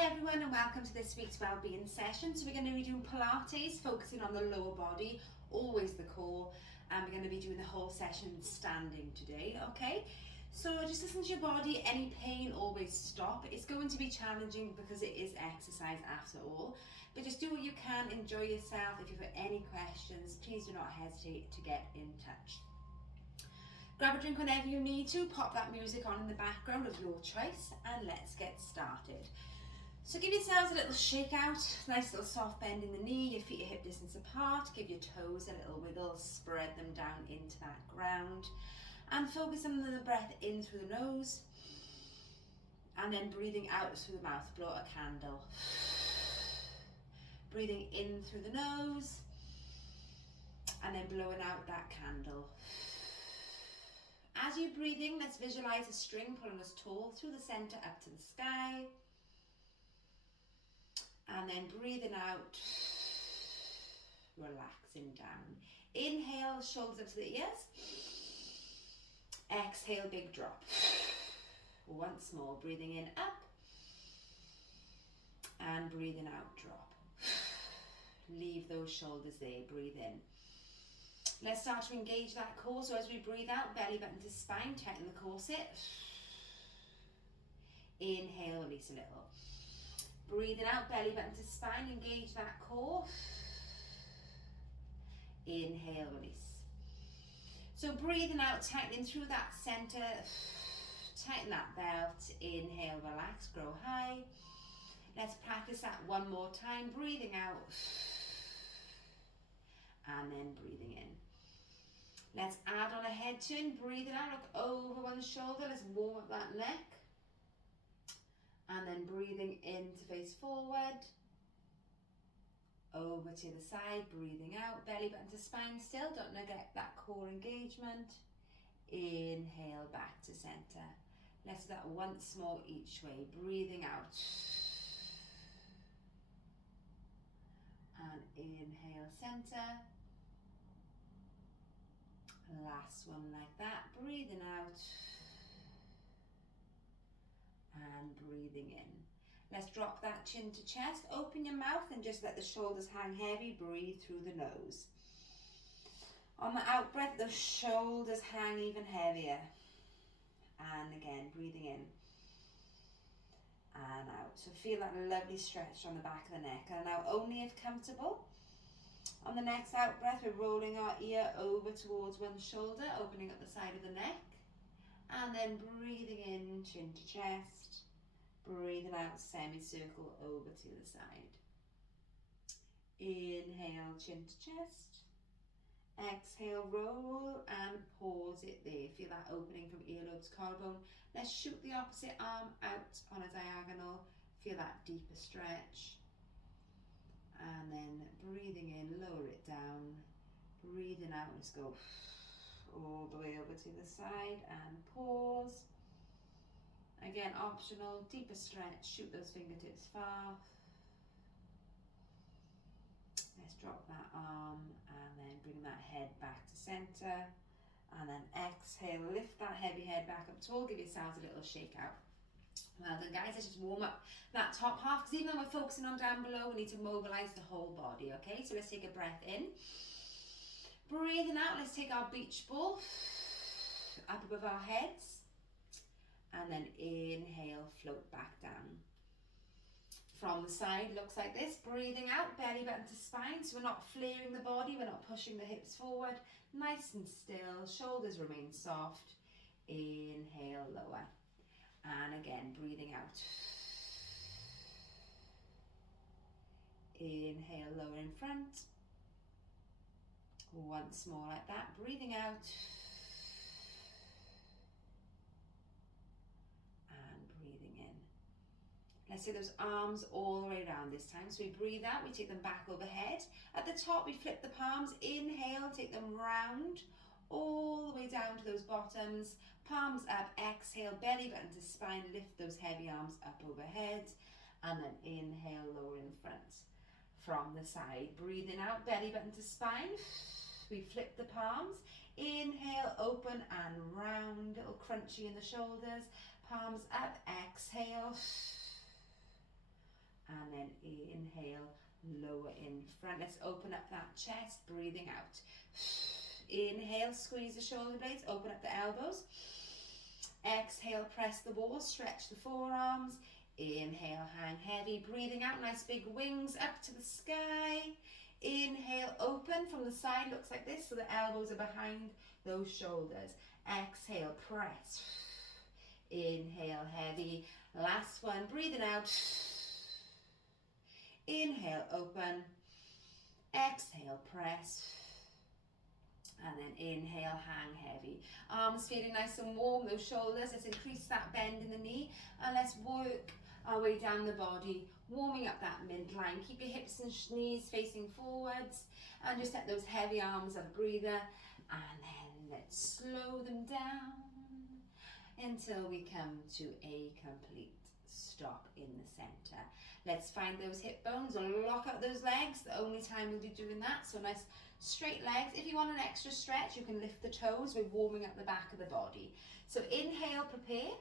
Hi everyone and welcome to this week's wellbeing session. So we're going to be doing Pilates, focusing on the lower body, always the core, and we're going to be doing the whole session standing today, okay? So just listen to your body, any pain, always stop. It's going to be challenging because it is exercise after all, but just do what you can, enjoy yourself. If you've got any questions, please do not hesitate to get in touch. Grab a drink whenever you need to, pop that music on in the background of your choice, and let's get started. So give yourselves a little shake out, nice little soft bend in the knee, your feet are hip distance apart, give your toes a little wiggle, spread them down into that ground, and focus on the breath in through the nose, and then breathing out through the mouth, blow out a candle. Breathing in through the nose, and then blowing out that candle. As you're breathing, let's visualize a string pulling us tall through the center up to the sky. And then breathing out, relaxing down. Inhale, shoulders up to the ears. Exhale, big drop. Once more, breathing in, up. And breathing out, drop. Leave those shoulders there, breathe in. Let's start to engage that core. So as we breathe out, belly button to spine, tighten the corset. Inhale, release a little. Breathing out, belly button to spine, engage that core. Inhale, release. So breathing out, tightening through that center. Tighten that belt. Inhale, relax, grow high. Let's practice that one more time. Breathing out. And then breathing in. Let's add on a head turn, breathing out, look over one shoulder, let's warm up that neck. And then breathing in to face forward. Over to the side, breathing out, belly button to spine still, don't neglect that core engagement. Inhale, back to center. Let's do that once more each way, breathing out. And inhale, center. Last one like that, breathing out and breathing in. Let's drop that chin to chest, open your mouth and just let the shoulders hang heavy, breathe through the nose. On the out breath, the shoulders hang even heavier. And again, breathing in and out. So feel that lovely stretch on the back of the neck. And now only if comfortable. On the next out breath, we're rolling our ear over towards one shoulder, opening up the side of the neck. And then breathing in, chin to chest. Breathing out, semicircle over to the side. Inhale, chin to chest. Exhale, roll and pause it there. Feel that opening from earlobe to collarbone. Let's shoot the opposite arm out on a diagonal. Feel that deeper stretch. And then breathing in, lower it down. Breathing out, let's go all the way over to the side and pause. Again, optional, deeper stretch, shoot those fingertips far. Let's drop that arm and then bring that head back to center. And then exhale, lift that heavy head back up tall, give yourselves a little shake out. Well done guys, let's just warm up that top half because even though we're focusing on down below, we need to mobilize the whole body, okay? So let's take a breath in. Breathing out, let's take our beach ball up above our heads. And then inhale, float back down. From the side, looks like this. Breathing out, belly button to spine. So we're not flaring the body, we're not pushing the hips forward. Nice and still, shoulders remain soft. Inhale, lower. And again, breathing out. Inhale, lower in front. Once more like that, breathing out. And breathing in. Let's take those arms all the way around this time. So we breathe out, we take them back overhead. At the top, we flip the palms. Inhale, take them round. All the way down to those bottoms, palms up, exhale, belly button to spine, lift those heavy arms up overhead, and then inhale, lower in front. From the side, breathing out, belly button to spine, we flip the palms, inhale, open and round, little crunchy in the shoulders, palms up, exhale, then inhale, lower in front. Let's open up that chest, breathing out. Inhale, squeeze the shoulder blades, open up the elbows. Exhale, press the wall, stretch the forearms. Inhale, hang heavy, breathing out, nice big wings up to the sky. Inhale, open from the side, looks like this, so the elbows are behind those shoulders. Exhale, press. Inhale, heavy. Last one, breathing out. Inhale, open. Exhale, press. And then inhale, hang heavy. Arms feeling nice and warm, those shoulders. Let's increase that bend in the knee. And let's work our way down the body, warming up that midline. Keep your hips and knees facing forwards. And just let those heavy arms have a breather. And then let's slow them down until we come to a complete stop in the center. Let's find those hip bones and lock out those legs. The only time we'll be doing that. So nice straight legs. If you want an extra stretch, you can lift the toes. We're warming up the back of the body. So inhale, prepare.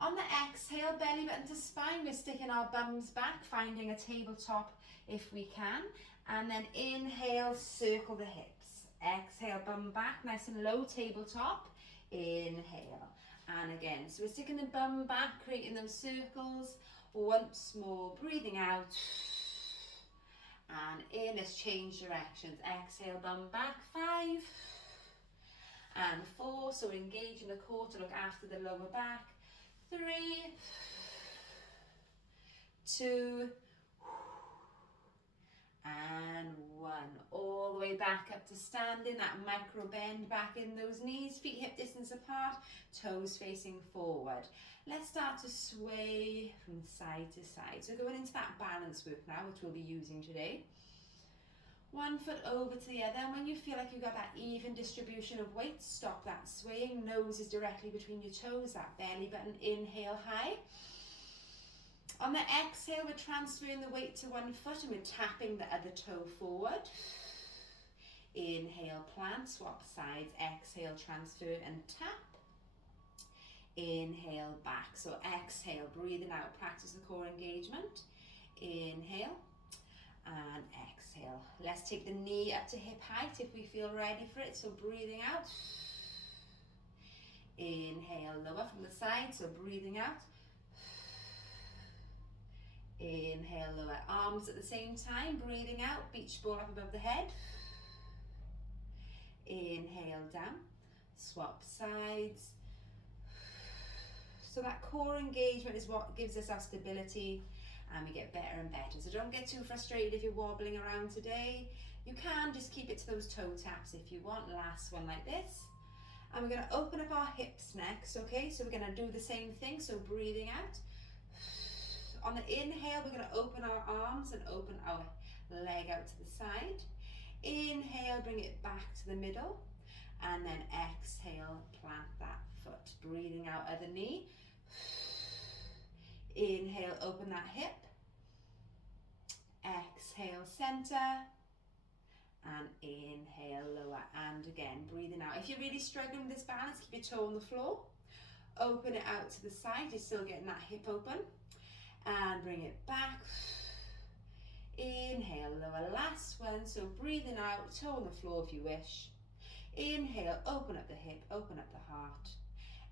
On the exhale, belly button to spine, we're sticking our bums back, finding a tabletop if we can. And then inhale, circle the hips. Exhale, bum back, nice and low, tabletop. Inhale. And again, so we're sticking the bum back, creating those circles. Once more, breathing out. And in, let's change directions. Exhale, bum back, 5. And 4, so engaging the core to look after the lower back. 3, 2, and 1. All the way back up to standing, that micro bend back in those knees, feet hip distance apart, toes facing forward. Let's start to sway from side to side. So going into that balance work now, which we'll be using today. One foot over to the other, and when you feel like you've got that even distribution of weight, stop that swaying. Nose is directly between your toes, that belly button, inhale high. On the exhale, we're transferring the weight to one foot and we're tapping the other toe forward. Inhale, plant, swap sides, exhale, transfer and tap. Inhale, back. So exhale, breathing out, practice the core engagement. Inhale and exhale. Let's take the knee up to hip height if we feel ready for it. So breathing out. Inhale, lower from the side, so breathing out. Inhale, lower, arms at the same time, breathing out, beach ball up above the head. Inhale, down, swap sides. So that core engagement is what gives us our stability and we get better and better. So don't get too frustrated if you're wobbling around today. You can just keep it to those toe taps if you want. Last one like this. And we're going to open up our hips next, okay? So we're going to do the same thing, so breathing out. On the inhale, we're going to open our arms and open our leg out to the side. Inhale, bring it back to the middle. And then exhale, plant that foot. Breathing out other knee. Inhale, open that hip. Exhale, center. And inhale, lower. And again, breathing out. If you're really struggling with this balance, keep your toe on the floor. Open it out to the side. You're still getting that hip open. And bring it back. Inhale, lower, last one. So breathing out, toe on the floor if you wish. Inhale, open up the hip, open up the heart.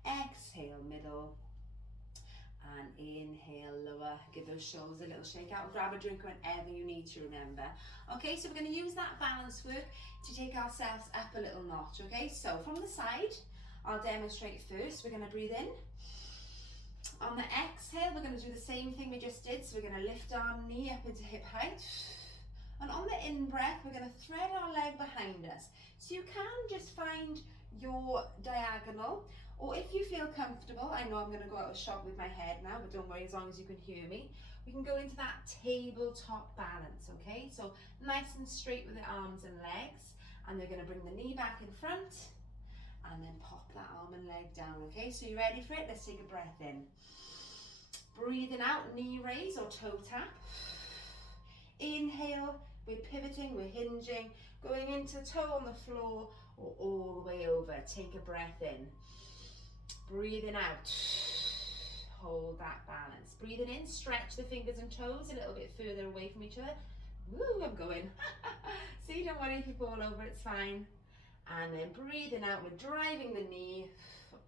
Exhale, middle. And inhale, lower. Give those shoulders a little shake out. Grab a drink whenever you need to, remember. Okay, so we're going to use that balance work to take ourselves up a little notch. Okay, so from the side, I'll demonstrate first. We're going to breathe in. On the exhale, we're going to do the same thing we just did. So we're going to lift our knee up into hip height. And on the in-breath, we're going to thread our leg behind us. So you can just find your diagonal, or if you feel comfortable, I know I'm going to go out of shot with my head now, but don't worry, as long as you can hear me, we can go into that tabletop balance, okay? So nice and straight with the arms and legs, and they're going to bring the knee back in front, and then pop that arm and leg down, okay? So you ready for it? Let's take a breath in. Breathing out, knee raise or toe tap. Inhale, we're pivoting, we're hinging, going into toe on the floor or all the way over. Take a breath in. Breathing out. hold that balance. Breathing in, stretch the fingers and toes a little bit further away from each other. Woo, I'm going. See, don't worry if you fall over, it's fine. And then breathing out, we're driving the knee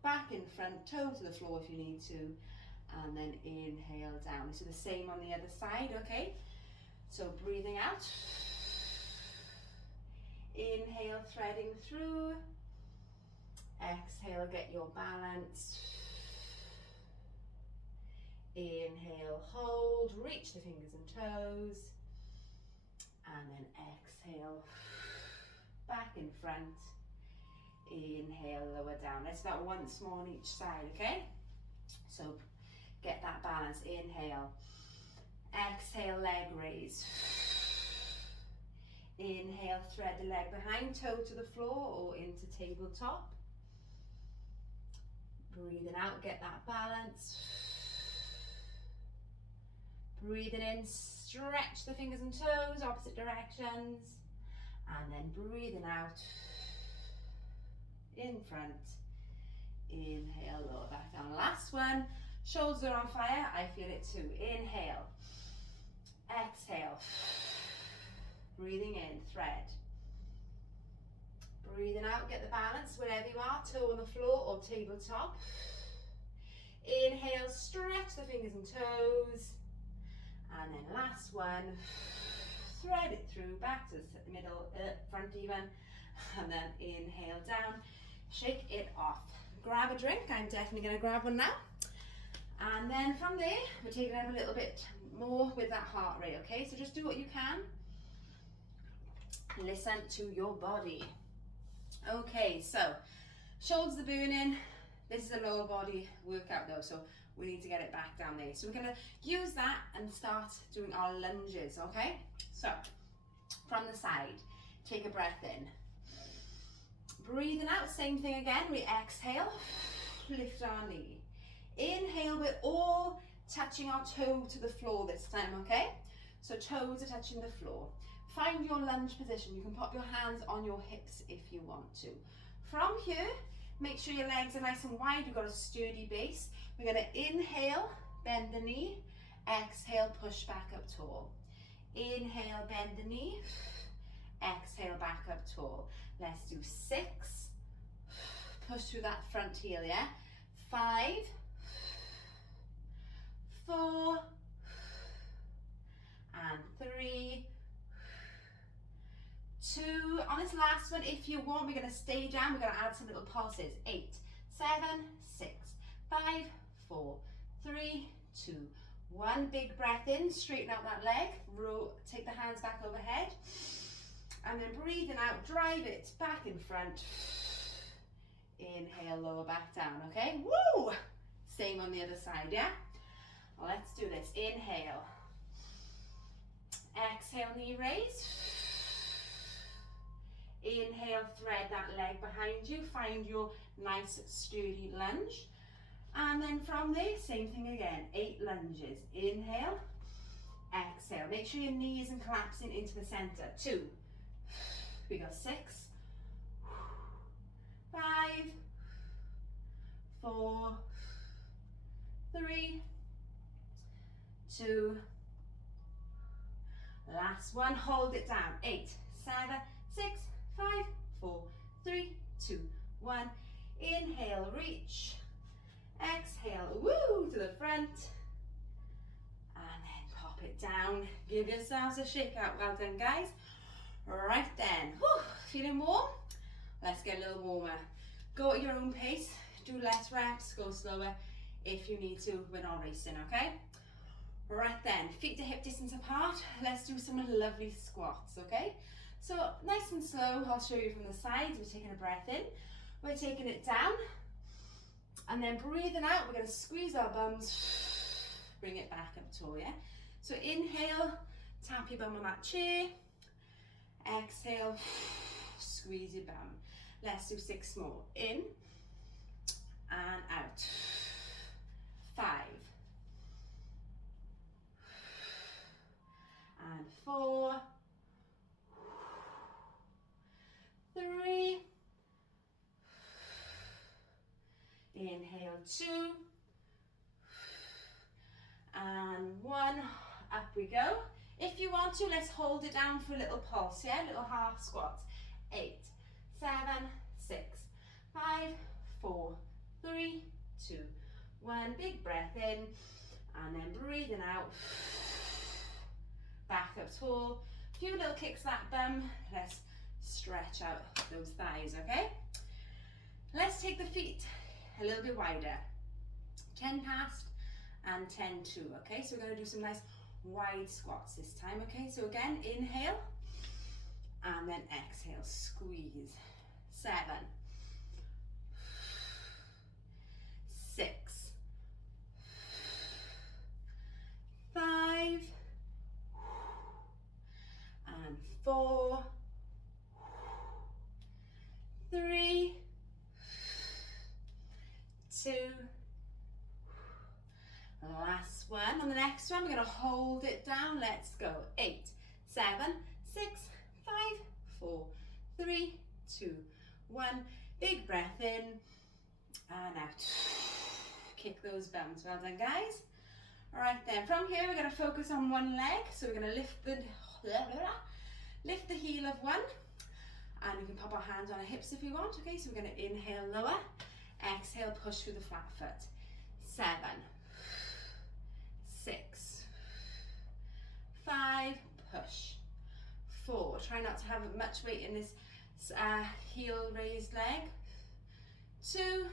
back in front, toe to the floor if you need to. And then inhale down. So the same on the other side, okay? So breathing out. Inhale, threading through. Exhale, get your balance. Inhale, hold, reach the fingers and toes. And then exhale, back in front. Inhale, lower down. Let's do that once more on each side, okay? So get that balance. Inhale. Exhale, leg raise. Inhale, thread the leg behind, toe to the floor or into tabletop. Breathing out, get that balance. Breathing in, stretch the fingers and toes, opposite directions. And then breathing out, in front. Inhale, lower back down. Last one, shoulders are on fire, I feel it too. Inhale, exhale. Breathing in, thread. Breathing out, get the balance wherever you are, toe on the floor or tabletop. Inhale, stretch the fingers and toes. And then last one, thread it through, back to the middle, front even. And then inhale down, shake it off. Grab a drink, I'm definitely going to grab one now. And then from there, we're taking it up a little bit more with that heart rate, okay? So just do what you can. Listen to your body. Okay, so shoulders are burning. This is a lower body workout though, so we need to get it back down there. So we're gonna use that and start doing our lunges, okay? So from the side, take a breath in. Breathing out, same thing again. We exhale, lift our knee. Inhale, we're all touching our toe to the floor this time, okay? So toes are touching the floor. Find your lunge position. You can pop your hands on your hips if you want to. From here, make sure your legs are nice and wide. You've got a sturdy base. We're going to inhale, bend the knee. Exhale, push back up tall. Inhale, bend the knee. Exhale, back up tall. Let's do 6. Push through that front heel, yeah? 5, 4, and 3, 2. On this last one, if you want, we're going to stay down. We're going to add some little pulses. 8, 7, 6, 5, 4, 3, 2, 1. Big breath in, straighten out that leg. Roll, take the hands back overhead. And then breathing out, drive it back in front. Inhale, lower back down, okay? Woo! Same on the other side, yeah? Let's do this. Inhale. Exhale, knee raise. Inhale, thread that leg behind you. Find your nice sturdy lunge. And then from there, same thing again. 8 lunges. Inhale. Exhale. Make sure your knee isn't collapsing into the center. 2. We got 6. 5. 4. 3. 2. Last one. Hold it down. 8, 7, 6, 5, 4, 3, 2, 1. Inhale, reach. Exhale, woo, to the front. And then pop it down. Give yourselves a shake out. Well done, guys. Right then. Whew, feeling warm? Let's get a little warmer. Go at your own pace. Do less reps. Go slower if you need to. We're not racing, okay? Right then. Feet to hip distance apart. Let's do some lovely squats, okay? So nice and slow, I'll show you from the sides. We're taking a breath in, we're taking it down, and then breathing out, we're going to squeeze our bums, bring it back up tall, yeah? So inhale, tap your bum on that chair, exhale, squeeze your bum. Let's do 6 more. In and out. 5 and 4. 3, inhale 2, we go. If you want to, let's hold it down for a little pulse, yeah? Little half squats. 8, 7, 6, 5, 4, 3, 2, 1. Big breath in, and then breathing out. Back up tall. A few little kicks that bum. Let's stretch out those thighs, okay? Let's take the feet a little bit wider. 10 past and 10 to, okay? So we're going to do some nice wide squats this time, okay? So again, inhale and then exhale, squeeze. 7, 6, 5, and 4, 3, 2, last one. On the next one, we're going to hold it down. Let's go. 8, 7, 6, 5, 4, 3, 2, 1. Big breath in and out. Kick those bums. Well done, guys. All right then, from here we're going to focus on one leg. So we're going to lift the heel of one, and we can pop our hands on our hips if we want. Okay, so we're going to inhale, lower, exhale, push through the flat foot. 7, 6, 5, push. 4, try not to have much weight in this heel raised leg. 2,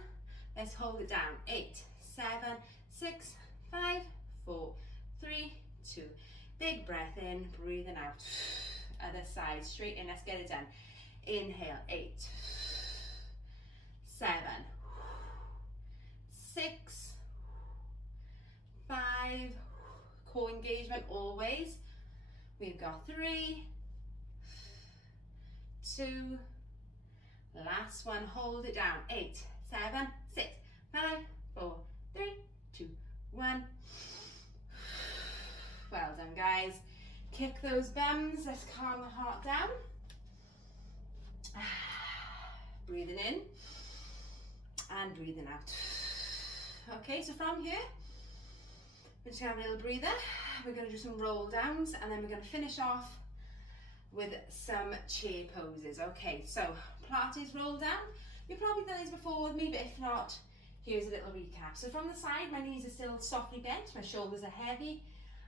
let's hold it down. 8, 7, 6, 5, 4, 3, 2. Big breath in, breathing out. Other side, straight in, let's get it done. Inhale, 8, 7, 6, 5, core engagement always. We've got 3, 2, last one, hold it down. 8, 7, 6, 5, 4, 3, 2, 1. Well done, guys. Kick those bums. Let's calm the heart down. Breathing in and breathing out. Okay, so from here, we're just going to have a little breather. We're going to do some roll downs, and then we're going to finish off with some chair poses. Okay, so Pilates roll down. You've probably done these before with me, but if not, here's a little recap. So from the side, my knees are still softly bent, my shoulders are heavy,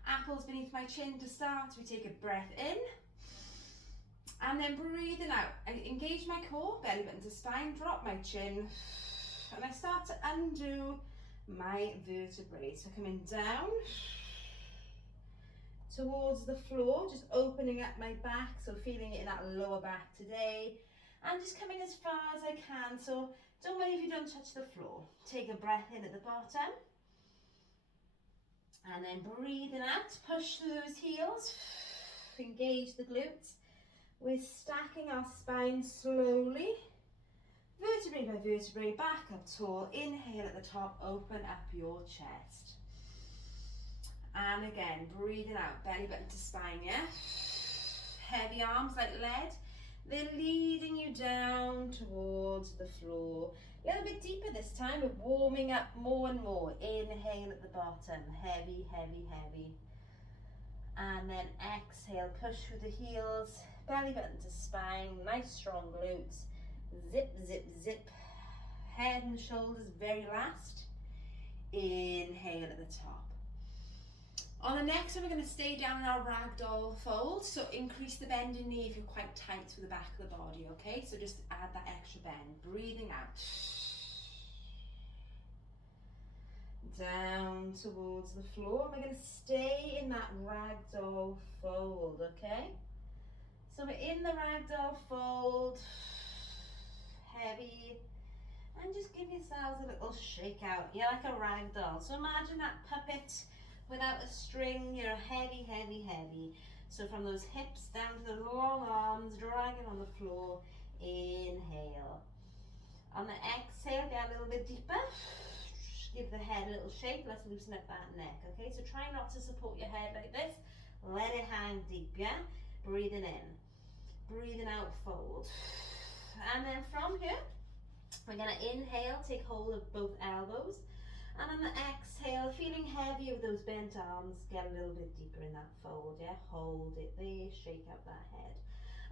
apples beneath my chin to start. We take a breath in, and then breathing out. I engage my core, belly button to spine, drop my chin, and I start to undo my vertebrae. So coming down towards the floor, just opening up my back, so feeling it in that lower back today, and just coming as far as I can. So don't worry if you don't touch the floor. Take a breath in at the bottom, and then breathing out, push through those heels, engage the glutes. We're stacking our spine slowly, vertebrae by vertebrae, back up tall. Inhale at the top, open up your chest. And again, breathing out, belly button to spine, yeah? Heavy arms like lead. They're leading you down towards the floor. A little bit deeper this time, we're warming up more and more. Inhale at the bottom, heavy, heavy, heavy. And then exhale, push through the heels, belly button to spine, nice strong glutes. Zip, zip, zip. Head and shoulders very last. Inhale at the top. On the next one, we're going to stay down in our ragdoll fold. So increase the bend in knee if you're quite tight to the back of the body, okay? So just add that extra bend. Breathing out. Down towards the floor. We're going to stay in that ragdoll fold, okay? So we're in the ragdoll fold. Heavy. And just give yourselves a little shake out. You're like a ragdoll. So imagine that puppet without a string. You're heavy, heavy, heavy. So from those hips down to the long arms, dragging on the floor. Inhale. On the exhale, get a little bit deeper. Give the head a little shake. Let's loosen up that neck, okay? So try not to support your head like this. Let it hang deep, yeah? Breathing in. Breathing out, fold. And then from here, we're going to inhale, take hold of both elbows. And on the exhale, feeling heavy with those bent arms, get a little bit deeper in that fold, yeah? Hold it there, shake out that head.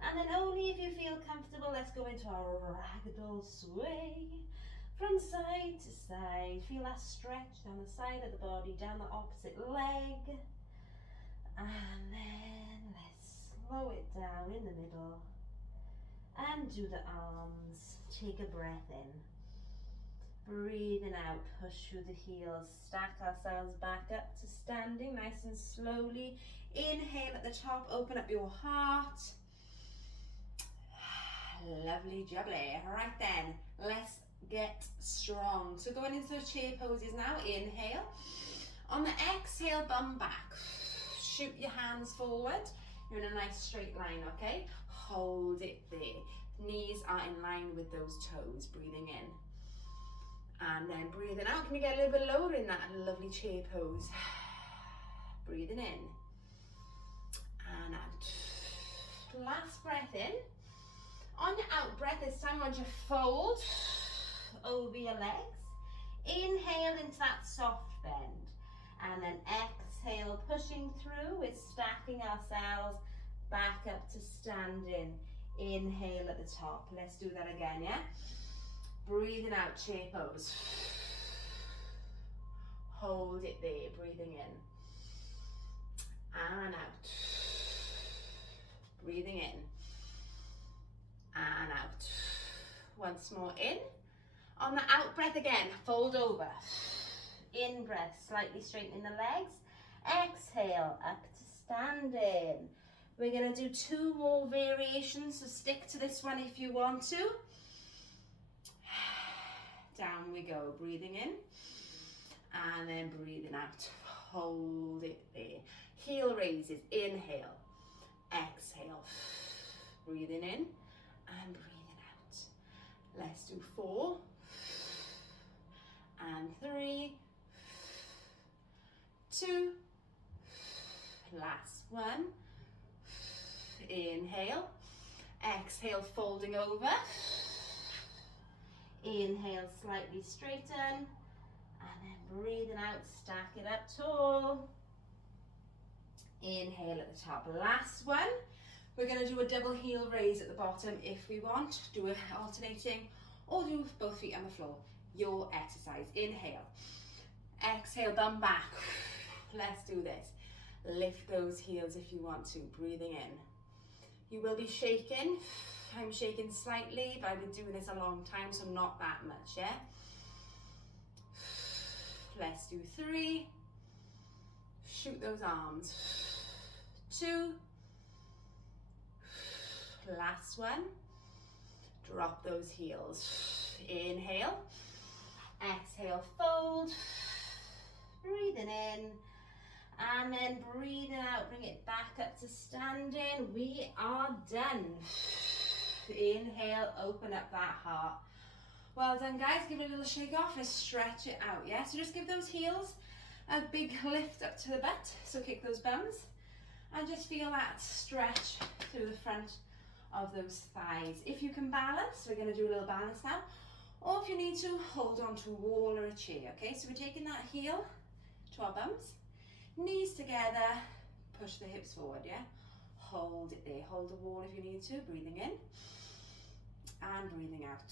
And then only if you feel comfortable, let's go into our ragdoll sway. From side to side, feel that stretch down the side of the body, down the opposite leg. And then let's slow it down in the middle. And do the arms. Take a breath in. Breathing out, push through the heels. Stack ourselves back up to standing nice and slowly. Inhale at the top, open up your heart. Lovely jubbly. Right then, let's get strong. So going into those chair poses now. Inhale. On the exhale, bum back. Shoot your hands forward. You're in a nice straight line, okay? Hold it there. Knees are in line with those toes. Breathing in. And then breathing out. Can you get a little bit lower in that lovely chair pose? Breathing in. And out. Last breath in. On your out breath, this time I want you to fold over your legs. Inhale into that soft bend. And then exhale, pushing through. We're stacking ourselves back up to standing. Inhale at the top. Let's do that again, yeah? Breathing out, chair pose. Hold it there, breathing in. And out. Breathing in. And out. Once more in. On the out breath again, fold over. In breath, slightly straightening the legs. Exhale, up to standing. We're going to do 2 more variations, so stick to this one if you want to. Down we go, breathing in. And then breathing out. Hold it there. Heel raises, inhale. Exhale. Breathing in and breathing out. Let's do 4 and 3, 2, last one. Inhale, exhale, folding over. Inhale, slightly straighten, and then breathing out, stack it up tall. Inhale at the top, last one. We're going to do a double heel raise at the bottom if we want. Do it alternating or do both feet on the floor. Your exercise. Inhale. Exhale, bum back. Let's do this. Lift those heels if you want to. Breathing in. You will be shaking. I'm shaking slightly, but I've been doing this a long time, so not that much, yeah? Let's do 3. Shoot those arms. 2. Last one. Drop those heels. Inhale. Exhale, fold. Breathing in. And then breathing out, bring it back up to standing. We are done. Inhale, open up that heart. Well done, guys. Give it a little shake off. Let's stretch it out, yeah? So just give those heels a big lift up to the butt. So kick those bums. And just feel that stretch through the front of those thighs. If you can balance, we're going to do a little balance now. Or if you need to, hold on to a wall or a chair, okay? So we're taking that heel to our bums. Knees together, push the hips forward, yeah? Hold it there, hold the wall if you need to, breathing in and breathing out.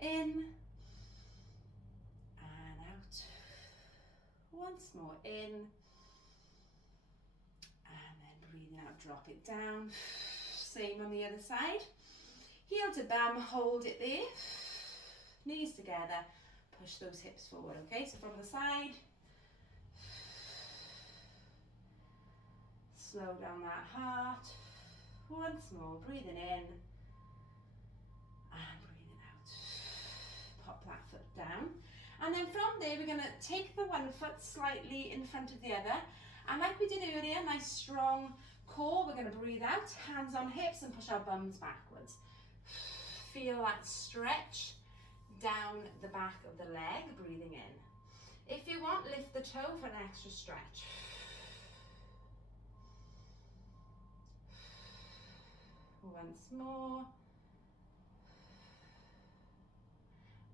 In and out. Once more, in and then breathing out, drop it down. Same on the other side. Heel to bum, hold it there. Knees together, push those hips forward, okay? So from the side, slow down that heart. Once more, breathing in and breathing out. Pop that foot down. And then from there, we're going to take the one foot slightly in front of the other. And like we did earlier, nice strong core. We're going to breathe out, hands on hips and push our bums backwards. Feel that stretch down the back of the leg, breathing in. If you want, lift the toe for an extra stretch. Once more.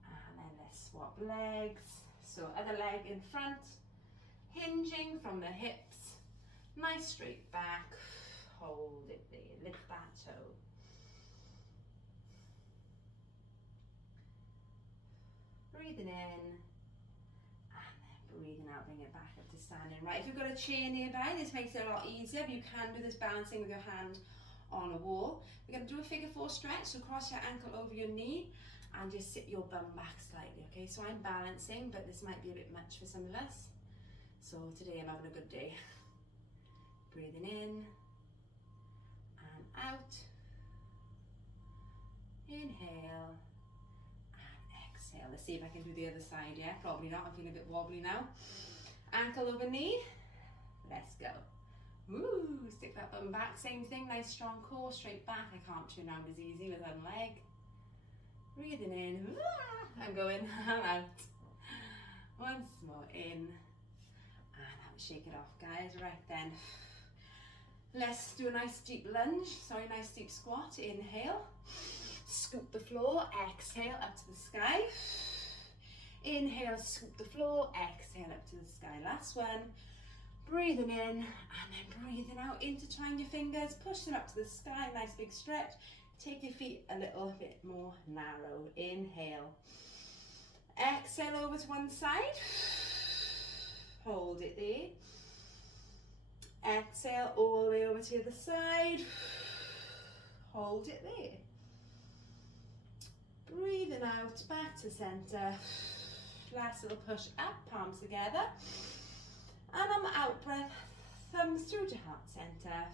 And then let's swap legs. So other leg in front, hinging from the hips, nice straight back, hold it there, lift that toe. Breathing in, and then breathing out, bring it back up to standing. Right, if you've got a chair nearby, this makes it a lot easier, but you can do this balancing with your hand on a wall. We're going to do a figure 4 stretch, so cross your ankle over your knee and just sit your bum back slightly, okay? So I'm balancing, but this might be a bit much for some of us. So today I'm having a good day. Breathing in and out. Inhale and exhale. Let's see if I can do the other side, yeah? Probably not, I'm feeling a bit wobbly now. Ankle over knee, let's go. Woo, stick that bum back, same thing, nice strong core, straight back. I can't turn around as easy with one leg. Breathing in, I'm going, I'm out. Once more, in and out. Shake it off, guys. Right then, let's do a nice deep lunge, nice deep squat. Inhale, scoop the floor, exhale up to the sky. Inhale, scoop the floor, exhale up to the sky. Last one. Breathing in and then breathing out, intertwine your fingers, push them up to the sky, nice big stretch. Take your feet a little bit more narrow. Inhale. Exhale over to one side. Hold it there. Exhale all the way over to the other side. Hold it there. Breathing out, back to center. Last little push up, palms together. And on the out breath, thumbs through to heart center.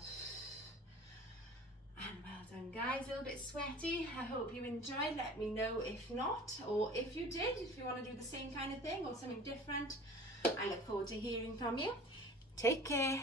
And well done, guys. A little bit sweaty. I hope you enjoyed. Let me know if not, or if you did, if you want to do the same kind of thing or something different. I look forward to hearing from you. Take care.